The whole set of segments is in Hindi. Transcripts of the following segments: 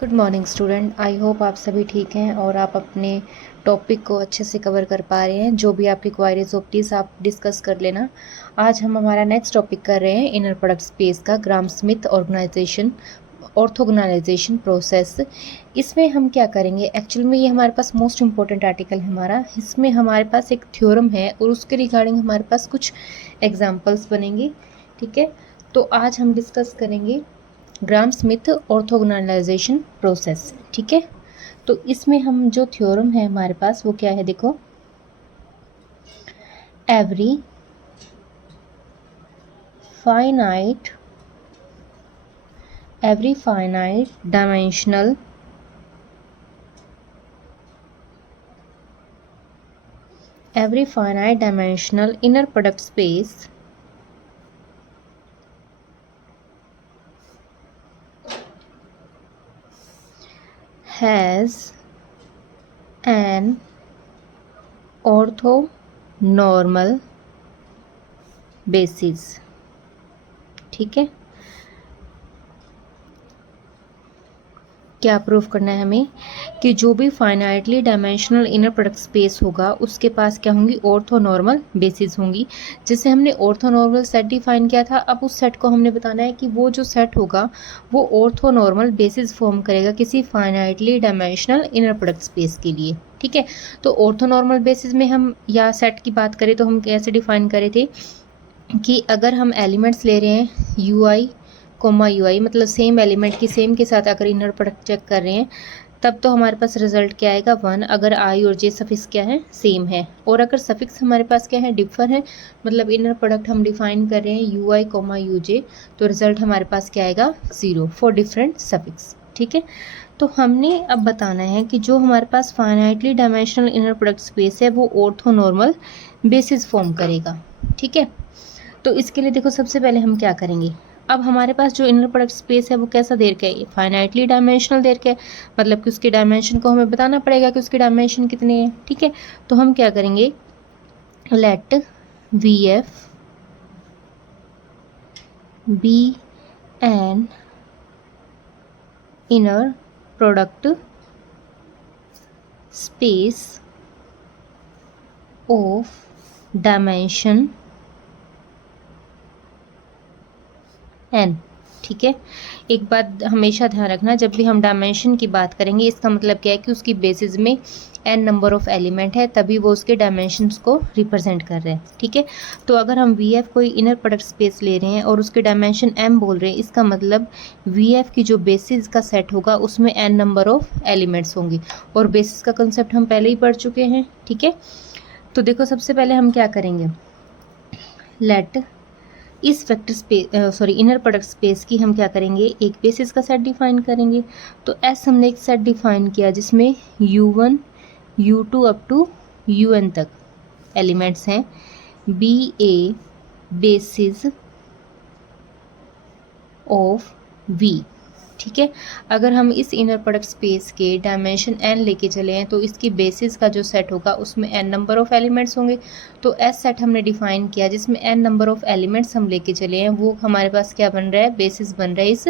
Good morning student. I hope आप सभी ठीक हैं और आप अपने टॉपिक को अच्छे से कवर कर पा रहे हैं। जो भी आपकी क्वायरीज हो प्लीज़ आप डिस्कस कर लेना। आज हम हमारा नेक्स्ट टॉपिक कर रहे हैं इनर प्रोडक्ट स्पेस का, ग्राम स्मिथ ऑर्थोगोनलाइजेशन प्रोसेस। इसमें हम क्या करेंगे, एक्चुअल में ये हमारे पास मोस्ट इंपॉर्टेंट आर्टिकल है हमारा। इसमें हमारे पास एक थ्योरम है और उसके रिगार्डिंग हमारे पास कुछ एग्जाम्पल्स बनेंगे। ठीक है, तो आज हम डिस्कस करेंगे ग्राम स्मिथ ऑर्थोगोनलाइजेशन प्रोसेस। ठीक है, तो इसमें हम जो थ्योरम है हमारे पास वो क्या है, देखो, every finite dimensional inner product space has an orthonormal basis। ठीक है, क्या प्रूफ करना है हमें कि जो भी finitely dimensional inner product space होगा उसके पास क्या होंगी, ऑर्थोनॉर्मल बेसिस होंगी। जैसे हमने ऑर्थोनॉर्मल सेट डिफाइन किया था, अब उस सेट को हमने बताना है कि वो जो सेट होगा वो ऑर्थोनॉर्मल बेसिस फॉर्म करेगा किसी finitely dimensional inner product space के लिए। ठीक है, तो ऑर्थोनॉर्मल बेसिस में हम या सेट की बात करें तो हम कैसे डिफाइन करे थे कि अगर हम एलिमेंट्स ले रहे हैं ui, मतलब सेम एलिमेंट की सेम के साथ अगर इनर प्रोडक्ट चेक कर रहे हैं तब तो हमारे पास रिजल्ट क्या आएगा, 1, अगर i और j सफिक्स क्या है, सेम है। और अगर सफिक्स हमारे पास क्या है, डिफर है, मतलब इनर प्रोडक्ट हम डिफाइन कर रहे हैं ui, uj, तो रिजल्ट हमारे पास क्या आएगा, 0 फॉर डिफरेंट सफिक्स। ठीक है, तो हमने अब बताना है कि जो हमारे पास finitely dimensional inner product space है वो ऑर्थोनॉर्मल बेसिस फॉर्म करेगा। ठीक है, तो इसके लिए देखो सबसे पहले हम क्या करेंगे, अब हमारे पास जो इनर प्रोडक्ट स्पेस है वो कैसा देर का है, फाइनाइटली डायमेंशनल देर का है, मतलब कि उसके डायमेंशन को हमें बताना पड़ेगा कि उसके डायमेंशन कितने हैं। ठीक है, तो हम क्या करेंगे, let V F be an inner product space of dimension n। ठीक है, एक बात हमेशा ध्यान रखना, जब भी हम डायमेंशन की बात करेंगे इसका मतलब क्या है कि उसकी बेसिस में n नंबर ऑफ एलिमेंट है तभी वो उसके डायमेंशंस को रिप्रेजेंट कर रहे हैं। ठीक है, तो अगर हम वी कोई इनर प्रोडक्ट स्पेस ले रहे हैं और उसके डायमेंशन m बोल रहे हैं, इसका मतलब वी की जो बेसिस का सेट होगा उसमें n नंबर ऑफ एलिमेंट्स होंगे और बेसिस का कंसेप्ट हम पहले ही पढ़ चुके हैं। ठीक है, तो देखो सबसे पहले हम क्या करेंगे, लेट इस vector space inner product space की हम क्या करेंगे, एक बेसिस का सेट डिफाइन करेंगे। तो एस हमने एक सेट डिफाइन किया जिसमें u1 u2 up to un तक एलिमेंट्स हैं, be a basis of v। ठीक है, अगर हम इस इनर प्रोडक्ट स्पेस के डायमेंशन n लेके चले हैं तो इसकी बेसिस का जो सेट होगा उसमें n नंबर ऑफ एलिमेंट्स होंगे। तो एस सेट हमने डिफाइन किया जिसमें n नंबर ऑफ एलिमेंट्स हम लेके चले हैं, वो हमारे पास क्या बन रहा है, बेसिस बन रहा है इस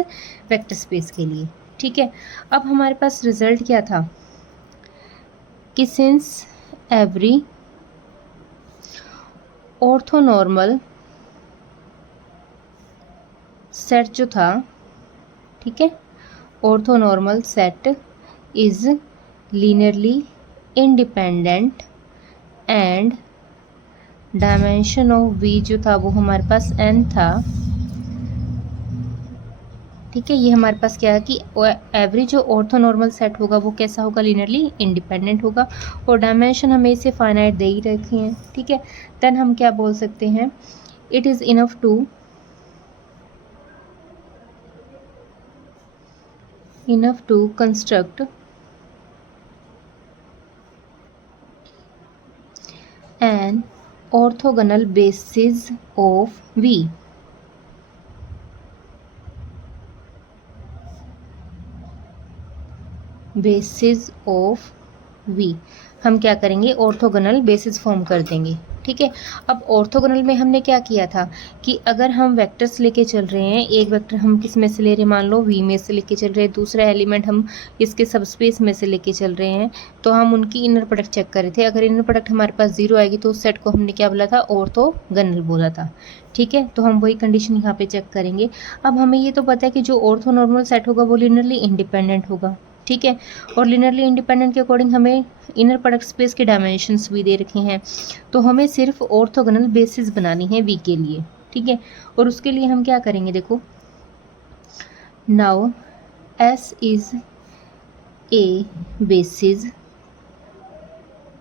वेक्टर स्पेस के लिए। ठीक है, अब हमारे पास रिजल्ट क्या था कि सिंस एवरी ऑर्थोनॉर्मल सेट जो था, ठीक है, orthonormal set is linearly independent and dimension of v जो था वो हमारे पास n था। ठीक है, ये हमारे पास क्या है कि एवरी जो ऑर्थोनॉर्मल सेट होगा वो कैसा होगा, लीनियरली इंडिपेंडेंट होगा और डायमेंशन हमें इसे फाइनाइट दे ही रखी हैं। ठीक है, देन हम क्या बोल सकते हैं, it is enough to construct an orthogonal basis of V। Basis of V हम क्या करेंगे, ऑर्थोगोनल बेसिस फॉर्म कर देंगे। ठीक है। अब ऑर्थोगोनल में हमने क्या किया था कि अगर हम वेक्टर्स लेके चल रहे हैं, एक वेक्टर हम किस में से ले रहे हैं, मान लो वी में से लेके चल रहे हैं, दूसरा एलिमेंट हम इसके सबस्पेस में से लेके चल रहे हैं, तो हम उनकी इनर प्रोडक्ट चेक कर रहे थे। अगर इनर प्रोडक्ट हमारे पास 0 आएगी तो उस सेट को हमने क्या बोला था, ऑर्थोगोनल बोला था। ठीक है, तो हम वही कंडीशन यहाँ पे चेक करेंगे। अब हमें ये तो पता है कि जो ऑर्थोनॉर्मल सेट होगा वो लिनियरली इंडिपेंडेंट होगा। ठीक है, और लिनियरली इंडिपेंडेंट के अकॉर्डिंग हमें इनर प्रोडक्ट स्पेस के डायमेंशंस भी दे रखे हैं, तो हमें सिर्फ ऑर्थोगोनल बेसिस बनानी है वी के लिए। ठीक है, और उसके लिए हम क्या करेंगे, देखो now S is a basis,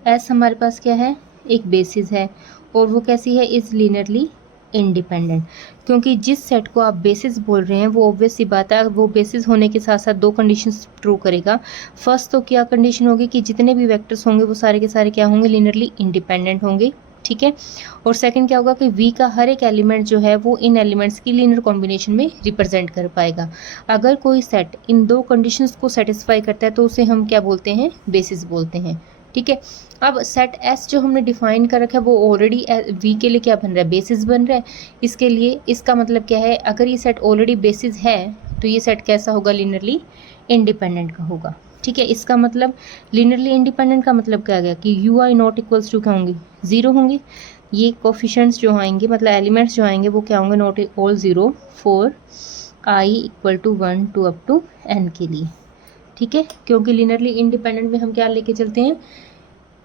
S हमारे पास क्या है, एक बेसिस है, और वो कैसी है, इज लिनियरली इंडिपेंडेंट। क्योंकि जिस सेट को आप बेसिस बोल रहे हैं वो ऑब्वियस सी बात है, वो बेसिस होने के साथ साथ दो कंडीशंस ट्रू करेगा। फर्स्ट तो क्या कंडीशन होगी कि जितने भी वेक्टर्स होंगे वो सारे के सारे क्या होंगे, लिनियरली इंडिपेंडेंट होंगे। ठीक है, और सेकंड क्या होगा कि वी का हर एक एलिमेंट जो है वो इन एलिमेंट्स की लिनियर कॉम्बिनेशन में रिप्रेजेंट कर पाएगा। अगर कोई सेट इन दो कंडीशंस को सेटिस्फाई करता है तो उसे हम क्या बोलते हैं, बेसिस बोलते हैं। ठीक है, अब सेट एस जो हमने डिफाइन कर रखा है वो ऑलरेडी वी के लिए क्या बन रहा है, बेसिस बन रहा है। इसके लिए इसका मतलब क्या है, अगर ये सेट ऑलरेडी बेसिस है तो ये सेट कैसा होगा, लिनियरली इंडिपेंडेंट का होगा। ठीक है, इसका मतलब लिनियरली इंडिपेंडेंट का मतलब क्या आ गया कि u i not equals to क्या होंगे, 0 होंगे। ये कोफिशिएंट्स जो आएंगे, मतलब एलिमेंट्स जो आएंगे वो क्या होंगे, not all 0 for i equal to 1 to up to n के लिए। ठीक है, क्योंकि लिनियरली इंडिपेंडेंट में हम क्या लेके चलते हैं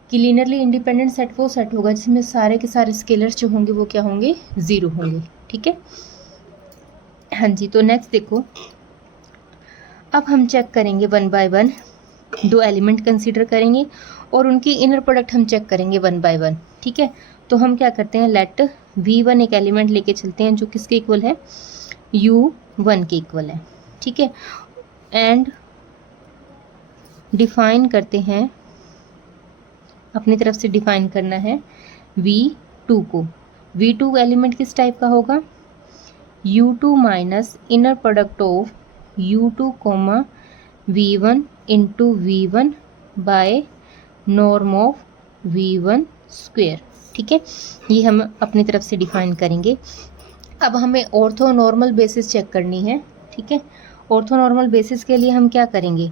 कि लिनियरली इंडिपेंडेंट सेट वो सेट होगा जिसमें सारे के सारे स्केलर्स जो होंगे वो क्या होंगे, 0 होंगे। ठीक है, हाँ जी। तो नेक्स्ट देखो, अब हम चेक करेंगे 1 बाय 1, दो एलिमेंट कंसीडर करेंगे और उनकी इनर प्रोडक्ट हम चेक करेंगे 1 बाय 1। ठीक है, तो हम क्या करते हैं, लेट v1 एक एलिमेंट लेके चलते हैं जो किसके इक्वल है, u1 के इक्वल है। ठीक है, एंड डिफाइन करते हैं, अपनी तरफ से डिफाइन करना है v2 को। v2 एलिमेंट किस टाइप का होगा, u2 minus inner product of u2 comma v1 into v1 by norm of v1 square. ठीक है, ये हम अपनी तरफ से डिफाइन करेंगे। अब हमें ऑर्थो नॉर्मल बेसिस चेक करनी है। ठीक है, ऑर्थो नॉर्मल बेसिस के लिए हम क्या करेंगे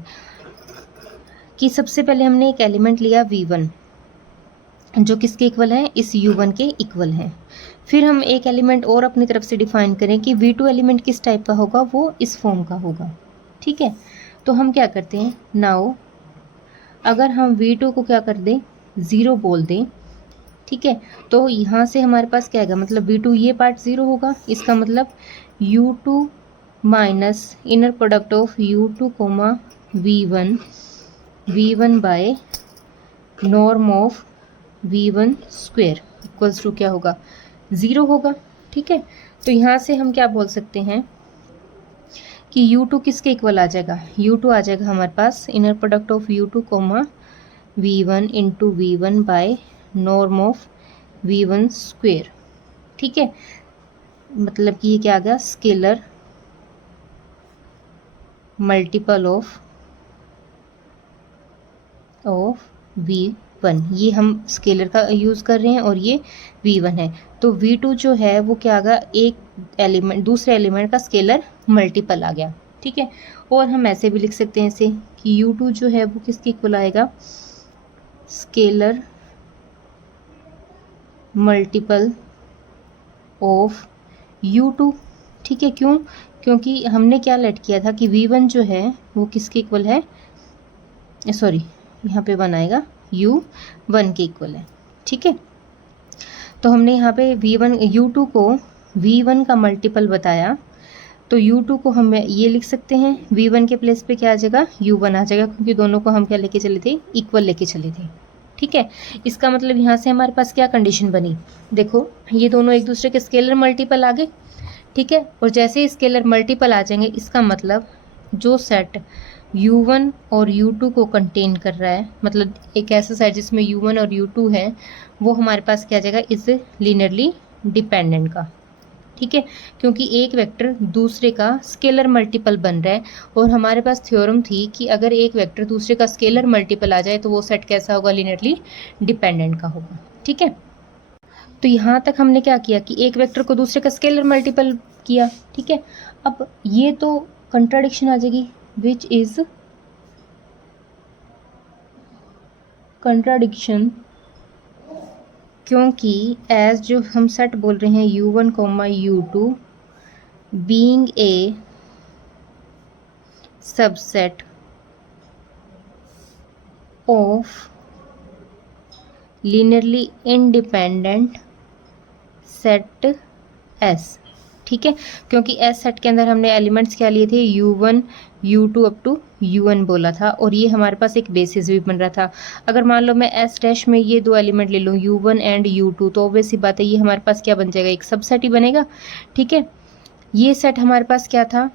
कि सबसे पहले हमने एक एलिमेंट लिया v1 जो किसके इक्वल है, इस u1 के इक्वल है। फिर हम एक एलिमेंट और अपनी तरफ से डिफाइन करें कि v2 एलिमेंट किस टाइप का होगा, वो इस फॉर्म का होगा। ठीक है, तो हम क्या करते हैं, नाउ अगर हम v2 को क्या कर दें, 0 बोल दें। ठीक है, तो यहाँ से हमारे पास क्या आएगा, मतलब v2 ये पार्ट 0 होगा। इसका मतलब u2 minus inner product of u2 comma v1 by norm of v1 square equals to क्या होगा, 0 होगा। ठीक है, तो यहाँ से हम क्या बोल सकते हैं कि u2 किसके इक्वल आ जाएगा, u2 आ जाएगा हमारे पास inner product of u2 comma v1 into v1 by norm of v1 square. ठीक है, मतलब कि ये क्या आ गया, स्केलर मल्टीपल ऑफ v1। ये हम स्केलर का यूज़ कर रहे हैं और ये v1 है, तो v2 जो है वो क्या आ गया, एक एलिमेंट दूसरे एलिमेंट का स्केलर मल्टीपल आ गया। ठीक है, और हम ऐसे भी लिख सकते हैं इसे कि u2 जो है वो किसके इक्वल आएगा, स्केलर मल्टीपल ऑफ u2। ठीक है, क्यों, क्योंकि हमने क्या लेट किया था कि v1 जो है वो किसके इक्वल है, सॉरी यहाँ पे 1 आएगा, u1 के इक्वल है। ठीक है, तो हमने यहाँ पे u2 को v1 का मल्टीपल बताया, तो u2 को हम ये लिख सकते हैं, v1 के प्लेस पे क्या आ जाएगा, u1 आ जाएगा, क्योंकि दोनों को हम क्या लेके चले थे, इक्वल लेके चले थे। ठीक है, इसका मतलब यहाँ से हमारे पास क्या कंडीशन बनी, देखो ये दोनों एक दूसरे के स्केलर मल्टीपल आ गए। ठीक है, और जैसे ही स्केलर मल्टीपल आ जाएंगे इसका मतलब जो सेट u1 और u2 को कंटेन कर रहा है, मतलब एक ऐसा सेट जिसमें u1 और u2 है, वो हमारे पास क्या आ जाएगा, इस लिनियरली डिपेंडेंट का। ठीक है, क्योंकि एक वेक्टर दूसरे का स्केलर मल्टीपल बन रहा है, और हमारे पास थ्योरम थी कि अगर एक वेक्टर दूसरे का स्केलर मल्टीपल आ जाए तो वो सेट कैसा होगा, लिनियरली डिपेंडेंट का होगा। ठीक है, तो यहाँ तक हमने क्या किया कि एक वेक्टर को दूसरे का स्केलर मल्टीपल किया, ठीक है। अब ये तो कंट्राडिक्शन आ जाएगी, विच इज कंट्राडिक्शन, क्योंकि एज जो हम सेट बोल रहे हैं u1 comma u2 being a subset of linearly independent set S, ठीक है। क्योंकि एस सेट के अंदर हमने एलिमेंट्स क्या लिए थे, u1 u2 up to un बोला था, और ये हमारे पास एक बेसिस भी बन रहा था। अगर मान लो मैं एस डैश में ये दो एलिमेंट ले लूँ u1 एंड u2, तो ऑब्वियस सी बात है ये हमारे पास क्या बन जाएगा, एक सबसेट ही बनेगा, ठीक है। ये सेट हमारे पास क्या था,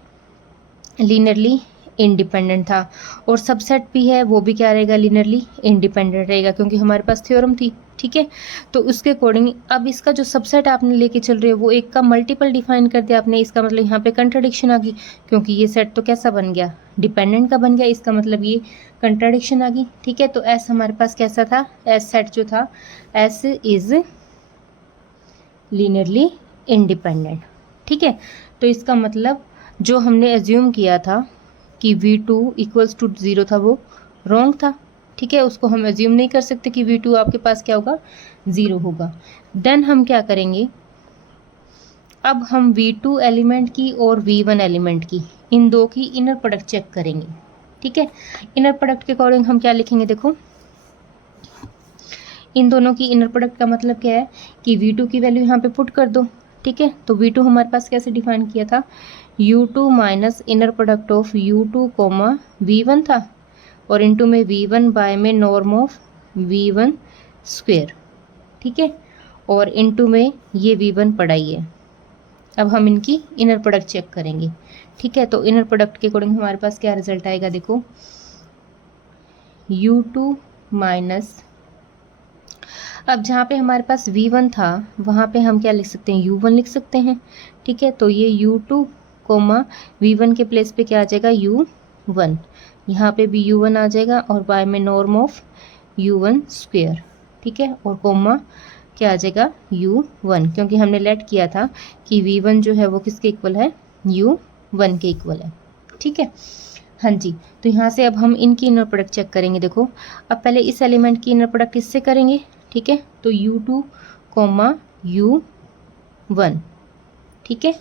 लीनियरली इंडिपेंडेंट था, और सबसेट भी है वो भी क्या रहेगा, लीनियरली इंडिपेंडेंट रहेगा, क्योंकि हमारे पास थ्योरम थी, ठीक है। तो उसके अकॉर्डिंग अब इसका जो सबसेट आपने लेके चल रहे हो वो एक का मल्टीपल डिफाइन कर दिया आपने, इसका मतलब यहाँ पे कंट्राडिक्शन आ गई, क्योंकि ये सेट तो कैसा बन गया, डिपेंडेंट का बन गया, इसका मतलब ये कंट्राडिक्शन आ गई, ठीक है। तो एस हमारे पास कैसा था, एस सेट जो था, एस इज लीनियरली इंडिपेंडेंट, ठीक है। तो इसका मतलब जो हमने एज्यूम किया था कि v2 इक्वल्स टू 0 था वो रॉन्ग था, ठीक है। उसको हम एज्यूम नहीं कर सकते कि v2 आपके पास क्या होगा, 0 होगा। देन हम क्या करेंगे, अब हम v2 एलिमेंट की और v1 एलिमेंट की, इन दो की इनर प्रोडक्ट चेक करेंगे, ठीक है। इनर प्रोडक्ट के अकॉर्डिंग हम क्या लिखेंगे, देखो इन दोनों की इनर प्रोडक्ट का मतलब क्या है कि v2 की वैल्यू यहाँ पे पुट कर दो, ठीक है। तो v2 हमारे पास कैसे डिफाइन किया था, u2 minus inner product of u2 comma v1 था, और इनटू में v1 बाय में नॉर्म ऑफ v1 स्क्वेयर, ठीक है, और इनटू में ये v1 पड़ा ही है। अब हम इनकी इनर प्रोडक्ट चेक करेंगे, ठीक है। तो इनर प्रोडक्ट के अकॉर्डिंग हमारे पास क्या रिजल्ट आएगा, देखो u2 माइनस, अब जहाँ पे हमारे पास v1 था वहाँ पे हम क्या लिख सकते हैं, u1 लिख सकते हैं, ठीक है। तो ये u2 कोमा v1 के प्लेस पे क्या आ जाएगा, u1, यहाँ पे भी u1 आ जाएगा, और बाय में नॉर्म ऑफ u1 स्क्वेयर, ठीक है, और कोमा क्या आ जाएगा, u1, क्योंकि हमने लेट किया था कि v1 जो है वो किसके इक्वल है, u1 के इक्वल है, ठीक है। हाँ जी, तो यहाँ से अब हम इनकी इनर प्रोडक्ट चेक करेंगे। देखो अब पहले इस एलिमेंट की इनर प्रोडक्ट इससे करेंगे, ठीक है। तो u2 कोमा u1, ठीक है,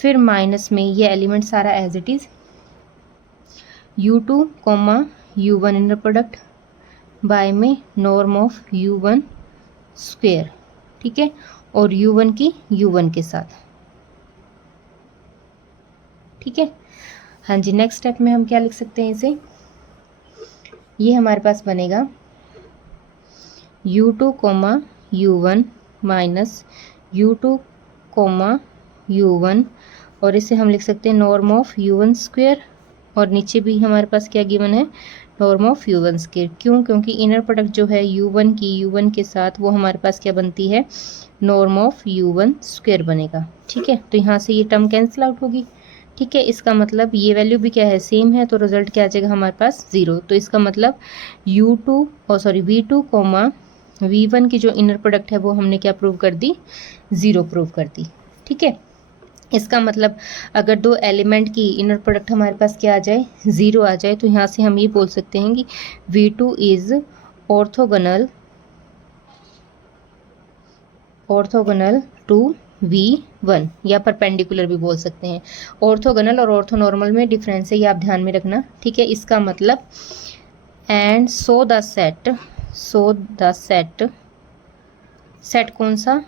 फिर माइनस में ये एलिमेंट सारा as it is u2 comma u1 inner product by में नॉर्म ऑफ u1 स्क्वेयर, ठीक है, और u1 की u1 के साथ, ठीक है। हाँ जी, नेक्स्ट स्टेप में हम क्या लिख सकते हैं इसे, ये हमारे पास बनेगा u2 comma u1 minus u2 comma u1, और इसे हम लिख सकते हैं नॉर्म ऑफ u1 स्क्वेयर, और नीचे भी हमारे पास क्या गिवन है, नॉर्म ऑफ u1 स्क्वेयर। क्यों, क्योंकि इनर प्रोडक्ट जो है u1 की u1 के साथ वो हमारे पास क्या बनती है, नॉर्म ऑफ u1 स्क्वेयर बनेगा, ठीक है। तो यहाँ से ये टर्म कैंसिल आउट होगी, ठीक है। इसका मतलब ये वैल्यू भी क्या है, सेम है, तो रिजल्ट क्या आ जाएगा हमारे पास, 0। तो इसका मतलब v2 कोमा v1 की जो इनर प्रोडक्ट है वो हमने क्या प्रूव कर दी, 0 प्रूव कर दी, ठीक है। इसका मतलब अगर दो एलिमेंट की इनर प्रोडक्ट हमारे पास क्या आ जाए, 0 आ जाए, तो यहाँ से हम ये बोल सकते हैं कि v2 is orthogonal to v1, या परपेंडिकुलर भी बोल सकते हैं। ऑर्थोगोनल और ऑर्थोनॉर्मल में डिफरेंस है, ये आप ध्यान में रखना, ठीक है। इसका मतलब एंड सो द सेट कौन सा,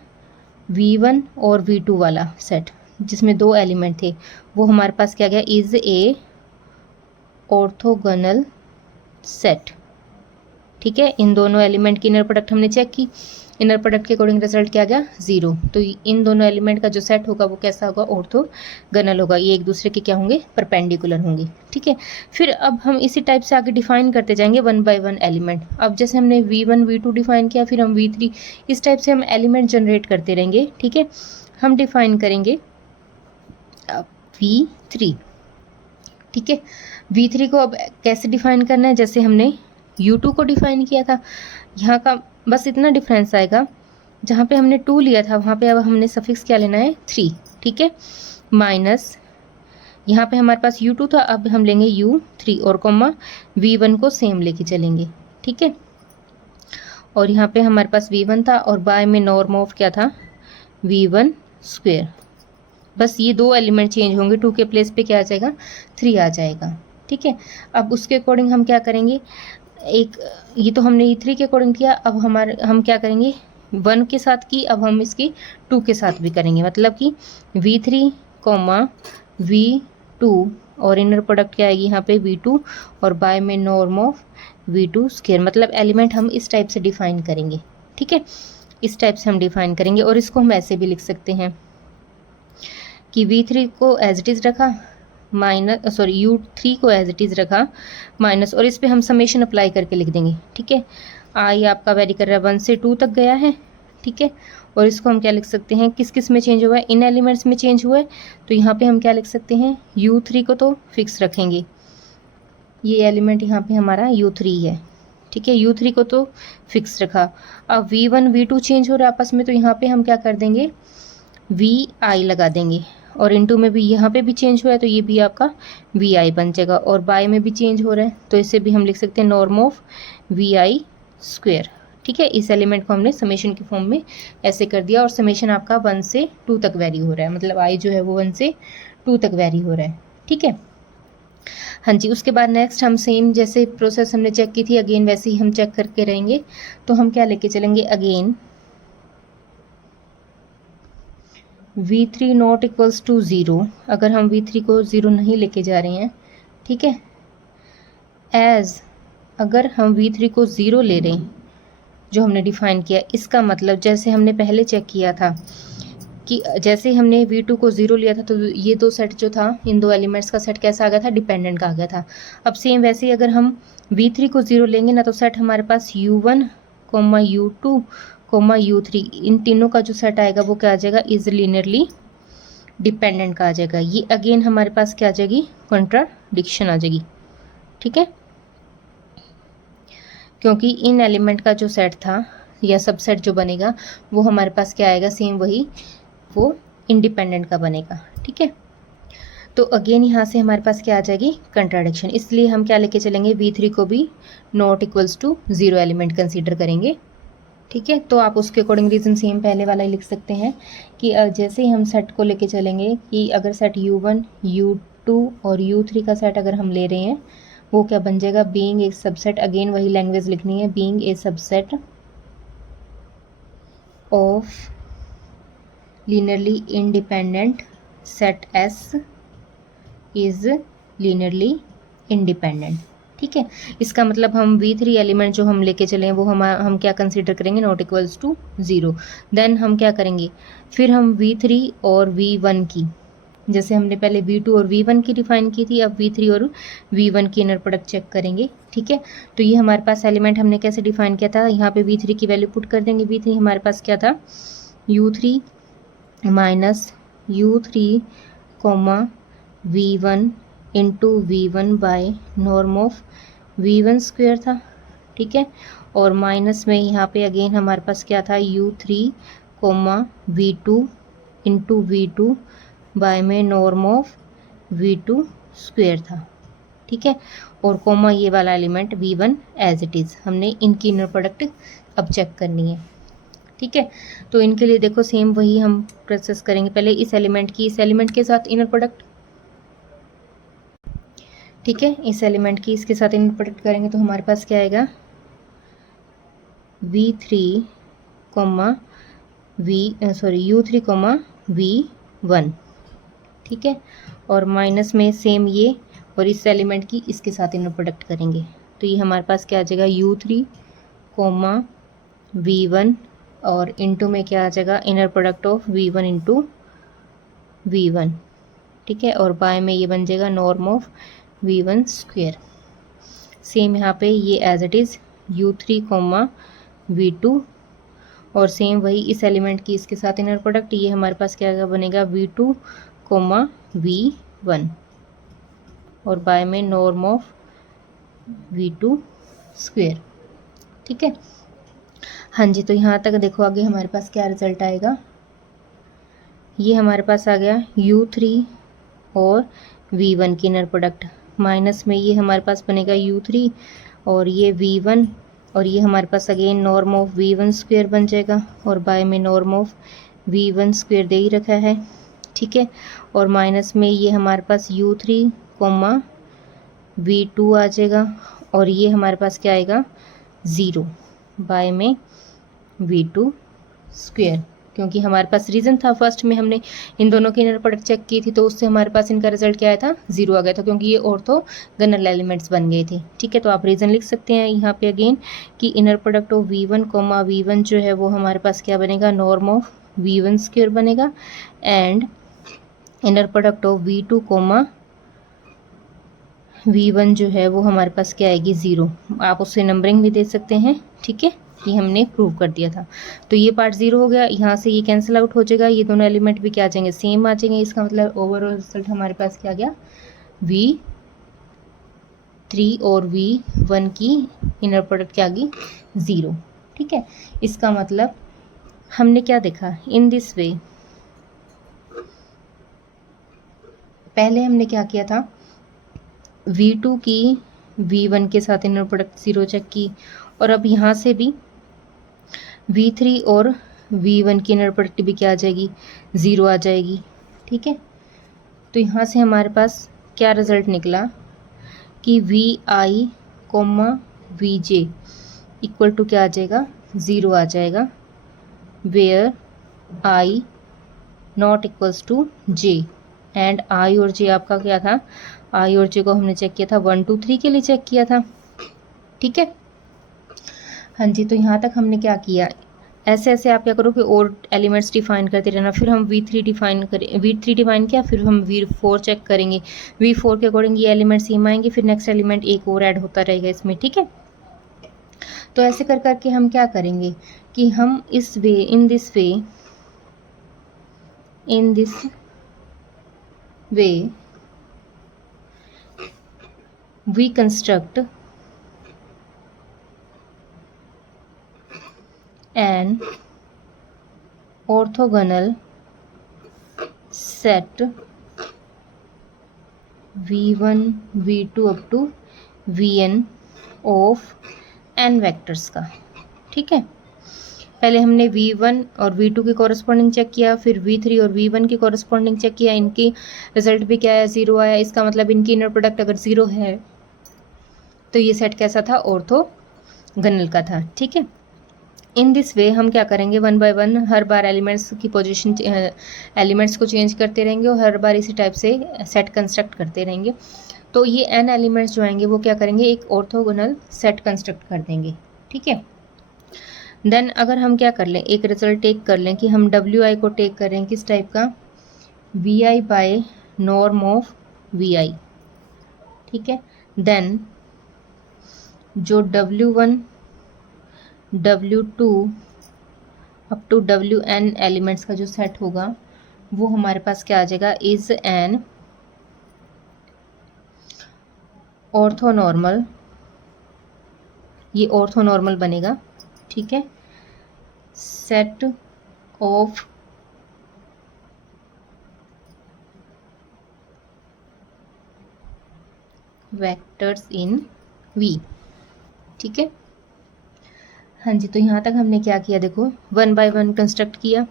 v1 और v2 वाला सेट जिसमें दो एलिमेंट थे, वो हमारे पास क्या गया, इज ए ऑर्थोगोनल सेट, ठीक है। इन दोनों एलिमेंट की इनर प्रोडक्ट हमने चेक की, इनर प्रोडक्ट के अकॉर्डिंग रिजल्ट क्या गया, 0। तो इन दोनों एलिमेंट का जो सेट होगा वो कैसा होगा, ऑर्थोगोनल होगा, ये एक दूसरे के क्या होंगे, परपेंडिकुलर होंगे, ठीक है। फिर अब हम इसी टाइप से आगे डिफाइन करते जाएंगे वन बाय वन एलिमेंट। अब जैसे हमने v1 v2 डिफाइन किया, फिर हम v3, इस टाइप से हम एलिमेंट जनरेट करते रहेंगे, ठीक है। हम डिफाइन करेंगे v3, ठीक है। v3 को अब कैसे डिफाइन करना है, जैसे हमने u2 को डिफाइन किया था, यहाँ का बस इतना डिफरेंस आएगा जहाँ पे हमने 2 लिया था वहाँ पे अब हमने सफिक्स क्या लेना है 3, ठीक है, माइनस यहाँ पे हमारे पास U2 था, अब हम लेंगे U3 और कॉमा V1 को सेम लेके चलेंगे, ठीक है। और यहाँ पे हमारे पास V1 था और बाय में नॉर्म ऑफ क्या था V1 स्क्वेयर। बस ये 2 एलिमेंट चेंज होंगे, 2 के प्लेस पे क्या आ जाएगा 3 आ जाएगा, ठीक है। अब उसके अकॉर्डिंग हम क्या करेंगे, एक ये तो हमने E3 के अकॉर्डिंग किया, अब हम क्या करेंगे 1 के साथ की, अब हम इसकी 2 के साथ भी करेंगे, मतलब कि V3 कॉमा V2 और इनर प्रोडक्ट क्या आएगी यहाँ पे V2 और बाय में नॉर्म ऑफ V2 स्क्वायर। मतलब एलिमेंट हम इस टाइप से डिफाइन करेंगे, ठीक है, इस टाइप से हम डिफाइन करेंगे। और इसको हम ऐसे भी लिख सकते हैं कि V3 को एज इट इज़ रखा माइनस U3 को एज इट इज़ रखा माइनस, और इस पे हम समेशन अप्लाई करके लिख देंगे, ठीक है। आई आपका वेरी कर रहा है 1 से 2 तक गया है, ठीक है। और इसको हम क्या लिख सकते हैं, किस किस में चेंज हुआ है, इन एलिमेंट्स में चेंज हुआ है, तो यहाँ पे हम क्या लिख सकते हैं U3 को तो फिक्स रखेंगे, ये एलिमेंट यहाँ पे हमारा U3 है, ठीक है, U3 को तो फिक्स रखा। अब V1 V2 चेंज हो रहा है आपस में, तो यहाँ पे हम क्या कर देंगे VI लगा देंगे, और इनटू में भी यहाँ पे भी चेंज हुआ है तो ये भी आपका VI बन जाएगा, और बाय में भी चेंज हो रहा है तो इसे भी हम लिख सकते हैं नॉर्म ऑफ VI स्क्वेयर, ठीक है। इस एलिमेंट को हमने समेशन के फॉर्म में ऐसे कर दिया, और समेशन आपका 1 से 2 तक वेरी हो रहा है, मतलब I जो है वो 1 से 2 तक वेरी हो रहा है, ठीक है। हाँ जी, उसके बाद नेक्स्ट हम सेम जैसे प्रोसेस हमने चेक की थी अगेन वैसे ही हम चेक करके रहेंगे। तो हम क्या लेके चलेंगे again V3 not equals to 0, अगर हम V3 को 0 नहीं लेके जा रहे हैं, ठीक है, एज अगर हम V3 को 0 ले रहे हैं जो हमने डिफाइन किया, इसका मतलब जैसे हमने पहले चेक किया था कि जैसे हमने V2 को 0 लिया था तो ये दो सेट जो था इन दो एलिमेंट्स का सेट कैसा आ गया था डिपेंडेंट का आ गया था। अब सेम वैसे ही अगर हम V3 को 0 लेंगे ना तो सेट हमारे पास U1 U2 U3 इन तीनों का जो सेट आएगा वो क्या आ जाएगा इज लीनियरली डिपेंडेंट का आ जाएगा। ये अगेन हमारे पास क्या आ जाएगी कॉन्ट्राडिक्शन आ जाएगी, ठीक है, क्योंकि इन एलिमेंट का जो सेट था या सबसेट जो बनेगा वो हमारे पास क्या आएगा सेम वही वो इंडिपेंडेंट का बनेगा, ठीक है। तो अगेन यहाँ से हमारे पास क्या आ जाएगी कंट्राडिक्शन, इसलिए हम क्या लेके चलेंगे V3 को भी not equals to 0 element consider करेंगे, ठीक है। तो आप उसके अकॉर्डिंग रीज़न सेम पहले वाला ही लिख सकते हैं कि जैसे ही हम सेट को लेके चलेंगे कि अगर सेट U1 U2 और U3 का सेट अगर हम ले रहे हैं वो क्या बन जाएगा बीइंग ए सबसेट, अगेन वही लैंग्वेज लिखनी है, being a subset of linearly independent set S is linearly independent, ठीक है। इसका मतलब हम V3 एलिमेंट जो हम लेके चले हैं वो हम क्या कंसीडर करेंगे नॉट इक्वल्स टू 0। देन हम क्या करेंगे फिर हम V3 और V1 की, जैसे हमने पहले V2 और V1 की डिफाइन की थी, अब V3 और V1 की इनर प्रोडक्ट चेक करेंगे, ठीक है। तो ये हमारे पास एलिमेंट हमने कैसे डिफाइन किया था, यहाँ पे V3 की वैल्यू पुट कर देंगे। V3 हमारे पास क्या था U3 minus U3 V1 into V1 by norm of V1 square था, ठीक है। और माइनस में यहाँ पे अगेन हमारे पास क्या था U3 V2 into V2 by में नॉर्म ऑफ V2 स्क्वेयर था, ठीक है। और कोमा ये वाला element V1 as it is, हमने इनकी इनर प्रोडक्ट अब चेक करनी है, ठीक है। तो इनके लिए देखो सेम वही हम प्रोसेस करेंगे, पहले इस एलिमेंट की इस एलिमेंट के साथ इनर प्रोडक्ट, ठीक है, इस एलिमेंट की इसके साथ इनर प्रोडक्ट करेंगे तो हमारे पास क्या आएगा U3 V1, ठीक है। और माइनस में सेम ये और इस एलिमेंट की इसके साथ इनर प्रोडक्ट करेंगे तो ये हमारे पास क्या आ जाएगा U3 V1 और इनटू में क्या आ जाएगा inner product of V1 into V1, ठीक है। और बाय में ये बन जाएगा norm of V1 square. Same यहाँ पे ये as it is U3 V2 और सेम वही इस एलिमेंट की इसके साथ इनर प्रोडक्ट, ये हमारे पास क्या बनेगा V2 V1 और बाय में नॉर्म ऑफ V2 स्क्वेयर, ठीक है। हाँ जी, तो यहाँ तक देखो आगे हमारे पास क्या रिजल्ट आएगा। ये हमारे पास आ गया U3 और V1 की इनर प्रोडक्ट, माइनस में ये हमारे पास बनेगा U3 और ये V1, और ये हमारे पास again norm of V1 square बन जाएगा, और बाय में नॉर्म ऑफ V1 स्क्वेयर दे ही रखा है, ठीक है। और माइनस में ये हमारे पास U3 कोमा V2 आ जाएगा, और ये हमारे पास क्या आएगा 0 बाय में V2 स्क्वेयर, क्योंकि हमारे पास रीज़न था फर्स्ट में हमने इन दोनों की इनर प्रोडक्ट चेक की थी, तो उससे हमारे पास इनका रिजल्ट क्या आया था 0 आ गया था, क्योंकि ये ऑर्थोगोनल एलिमेंट्स बन गए थे, ठीक है। तो आप रीज़न लिख सकते हैं यहाँ पे अगेन कि inner product of V1 coma V1 जो है वो हमारे पास क्या बनेगा, नॉर्म ऑफ V1 स्क्वेयर बनेगा, and inner product of V2 comma V1 जो है वो हमारे पास क्या आएगी 0। आप उससे नंबरिंग भी दे सकते हैं, ठीक है। ये हमने प्रूव कर दिया था। तो ये पार्ट 0 हो गया, यहाँ से ये कैंसिल आउट हो जाएगा, ये दोनों एलिमेंट भी क्या आ जाएंगे, सेम आ जाएंगे। इसका मतलब ओवरऑल रिजल्ट हमारे पास क्या आ गया, V3 और V1 की इनर प्रोडक्ट क्या आ गई 0, ठीक है। इसका मतलब हमने क्या देखा, इन दिस वे पहले हमने क्या किया था, V2 की V1 के साथ इनर प्रोडक्ट 0 चेक की, और अब यहाँ से भी V3 और V1 की इनर प्रोडक्ट भी क्या आ जाएगी 0 आ जाएगी, ठीक है। तो यहाँ से हमारे पास क्या रिजल्ट निकला कि VI comma VJ equal to क्या आ जाएगा 0 आ जाएगा, where I not equals to J, and I और J आपका क्या था, I और J को हमने चेक किया था 1 2 3 के लिए चेक किया था, ठीक है। हाँ जी, तो यहाँ तक हमने क्या किया, ऐसे ऐसे आप क्या करो कि और एलिमेंट्स डिफाइन करते रहना, फिर हम V3 डिफाइन करें, V3 डिफाइन किया, फिर हम V4 चेक करेंगे, V4 के अकॉर्डिंग ये एलिमेंट सेम आएंगे, फिर नेक्स्ट एलिमेंट एक और ऐड होता रहेगा इसमें, ठीक है। तो ऐसे कर करके हम क्या करेंगे कि हम इस way in this way we construct an orthogonal set V1 V2 up to Vn of n vectors का, ठीक है। पहले हमने V1 और V2 की कॉरस्पॉन्डिंग चेक किया, फिर V3 और V1 की कॉरस्पॉन्डिंग चेक किया, इनकी रिजल्ट भी क्या आया 0 आया। इसका मतलब इनकी इनर प्रोडक्ट अगर 0 है तो ये सेट कैसा था, ऑर्थोगोनल का था, ठीक है। इन दिस वे हम क्या करेंगे, 1 बाय 1 हर बार एलिमेंट्स की पोजीशन एलिमेंट्स को चेंज करते रहेंगे, और हर बार इसी टाइप से सेट कंस्ट्रक्ट करते रहेंगे। तो ये n एलिमेंट्स जो आएंगे वो क्या करेंगे, एक ऑर्थोगोनल सेट कंस्ट्रक्ट कर देंगे, ठीक है। देन अगर हम क्या कर लें, एक रिजल्ट टेक कर लें कि हम WI को टेक कर रहे हैं किस टाइप का, VI by norm of VI, ठीक है। देन जो W1 W2 up to WN elements का जो सेट होगा वो हमारे पास क्या आ जाएगा, इज एन ऑर्थोनॉर्मल, ये ऑर्थोनॉर्मल बनेगा, ठीक है, set of vectors in V, ठीक है। हाँ जी, तो यहाँ तक हमने क्या किया, देखो 1 बाय 1 कंस्ट्रक्ट किया।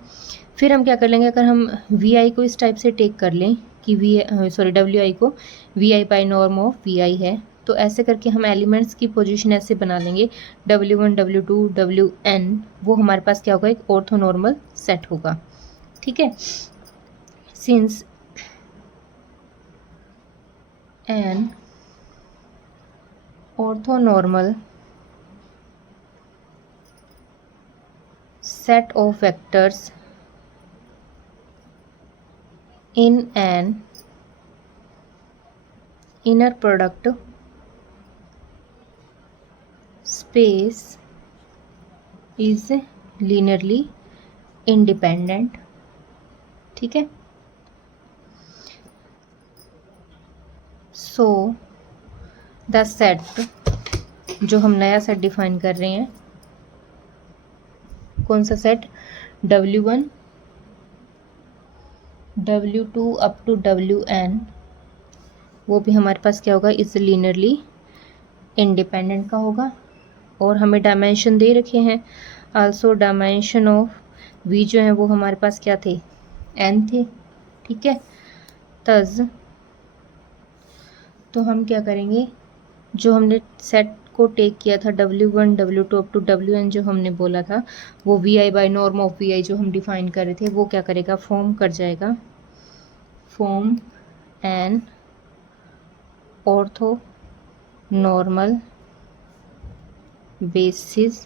फिर हम क्या कर लेंगे, अगर हम VI को इस टाइप से टेक कर लें कि WI को VI by norm of VI है, तो ऐसे करके हम एलिमेंट्स की पोजीशन ऐसे बना लेंगे, W1 W2 WN, वो हमारे पास क्या होगा, एक ऑर्थोनॉर्मल सेट होगा, ठीक है। Since N orthonormal set of vectors in an inner product space is linearly independent, ठीक है। सो द सेट, जो हम नया सेट डिफाइन कर रहे हैं, कौन सा set, W1 W2 up to WN, वो भी हमारे पास क्या होगा, इज लीनियरली इंडिपेंडेंट का होगा। और हमें डायमेंशन दे रखे हैं, आल्सो डायमेंशन ऑफ V जो है वो हमारे पास क्या थे, N थे, ठीक है। तज तो हम क्या करेंगे, जो हमने सेट को टेक किया था W1 W2 up to WN जो हमने बोला था, वो VI by norm of VI जो हम डिफाइन कर रहे थे, वो क्या करेगा, फॉर्म कर जाएगा, form an orthonormal basis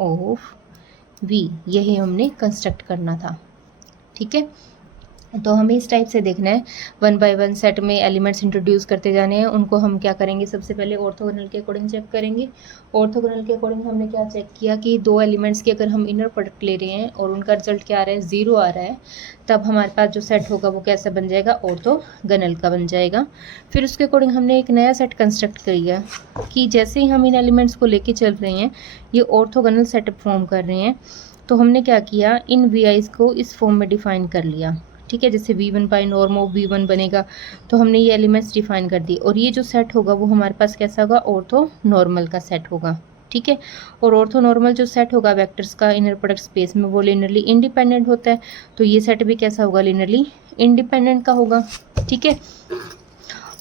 of V, यही हमने कंस्ट्रक्ट करना था, ठीक है। तो हमें इस टाइप से देखना है, 1 बाय 1 सेट में एलिमेंट्स इंट्रोड्यूस करते जाने हैं। उनको हम क्या करेंगे, सबसे पहले ऑर्थोगोनल के अकॉर्डिंग चेक करेंगे। ऑर्थोगोनल के अकॉर्डिंग हमने क्या चेक किया कि दो एलिमेंट्स की अगर हम इनर प्रोडक्ट ले रहे हैं और उनका रिजल्ट क्या आ रहा है, 0 आ रहा है, तब हमारे पास जो सेट होगा वो कैसा बन जाएगा, ऑर्थोगोनल का बन जाएगा। फिर उसके अकॉर्डिंग हमने एक नया सेट कंस्ट्रक्ट किया कि जैसे ही हम इन एलिमेंट्स को लेके चल रहे हैं, ये ऑर्थोगोनल सेटअप फॉर्म कर रहे हैं, तो हमने क्या किया, इन VIs को इस फॉर्म में डिफाइन कर लिया, ठीक है। जैसे V1 by norm of V1 बनेगा, तो हमने ये एलिमेंट्स डिफाइन कर दिए, और ये जो सेट होगा वो हमारे पास कैसा होगा, ऑर्थो नॉर्मल का सेट होगा, ठीक है। और ऑर्थो नॉर्मल जो सेट होगा वेक्टर्स का इनर प्रोडक्ट स्पेस में, वो लिनियरली इंडिपेंडेंट होता है, तो ये सेट भी कैसा होगा, लिनियरली इंडिपेंडेंट का होगा, ठीक है।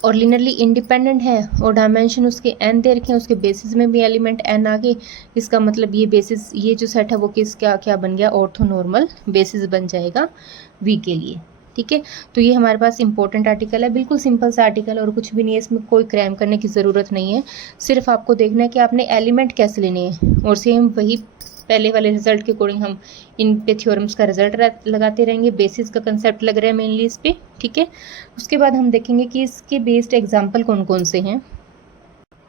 और लिनियरली इंडिपेंडेंट है और डायमेंशन उसके n दे रखे हैं, उसके बेसिस में भी एलिमेंट n आ गए, इसका मतलब ये बेसिस, ये जो सेट है वो किस क्या बन गया, ऑर्थो नॉर्मल बेसिस बन जाएगा V के लिए, ठीक है। तो ये हमारे पास इंपॉर्टेंट आर्टिकल है, बिल्कुल सिंपल सा आर्टिकल और कुछ भी नहीं है, इसमें कोई क्रैम करने की ज़रूरत नहीं है। सिर्फ आपको देखना है कि आपने एलिमेंट कैसे लेने हैं, और सेम वही पहले वाले रिजल्ट के अकॉर्डिंग हम इन पे थ्योरम्स का रिजल्ट लगाते रहेंगे। बेसिस का कंसेप्ट लग रहा है मेनली इस पे, ठीक है। उसके बाद हम देखेंगे कि इसके बेस्ड एग्जाम्पल कौन कौन से हैं।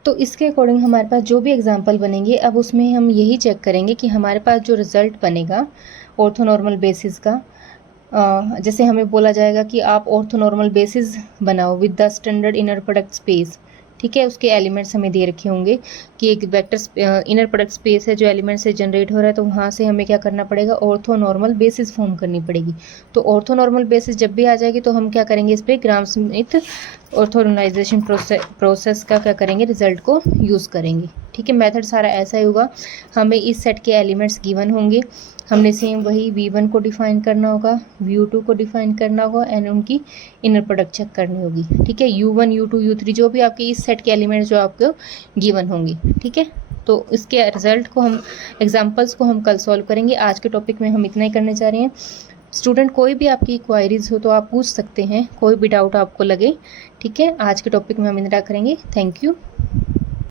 तो इसके अकॉर्डिंग हमारे पास जो भी एग्जाम्पल बनेंगे, अब उसमें हम यही चेक करेंगे कि हमारे पास जो रिजल्ट बनेगा ऑर्थोनॉर्मल बेसिस का, जैसे हमें बोला जाएगा कि आप ऑर्थोनॉर्मल बेसिस बनाओ with the standard inner product space, ठीक है। उसके एलिमेंट्स हमें दे रखे होंगे कि एक वेक्टर इनर प्रोडक्ट स्पेस है जो एलिमेंट से जनरेट हो रहा है, तो वहाँ से हमें क्या करना पड़ेगा, ऑर्थोनॉर्मल बेसिस फॉर्म करनी पड़ेगी। तो ऑर्थोनॉर्मल बेसिस जब भी आ जाएगी तो हम क्या करेंगे, इस पर ग्राम स्मिथ ऑर्थोनॉर्मलाइजेशन प्रोसेस का क्या करेंगे, रिजल्ट को यूज़ करेंगे, ठीक है। मेथड सारा ऐसा ही होगा, हमें इस सेट के एलिमेंट्स गिवन होंगे, हमने सेम वही V1 को डिफाइन करना होगा, V2 को डिफाइन करना होगा, एंड उनकी इनर प्रोडक्ट चेक करनी होगी, ठीक है। U1 U2 U3 जो भी आपके इस सेट के एलिमेंट्स जो आपको गिवन होंगे, ठीक है। तो इसके रिजल्ट को हम, एग्जांपल्स को हम कल सॉल्व करेंगे। आज के टॉपिक में हम इतना ही करने जा रहे हैं। स्टूडेंट, कोई भी आपकी क्वायरीज हो तो आप पूछ सकते हैं, कोई भी डाउट आपको लगे, ठीक है। आज के टॉपिक में हम इतना करेंगे। Thank you.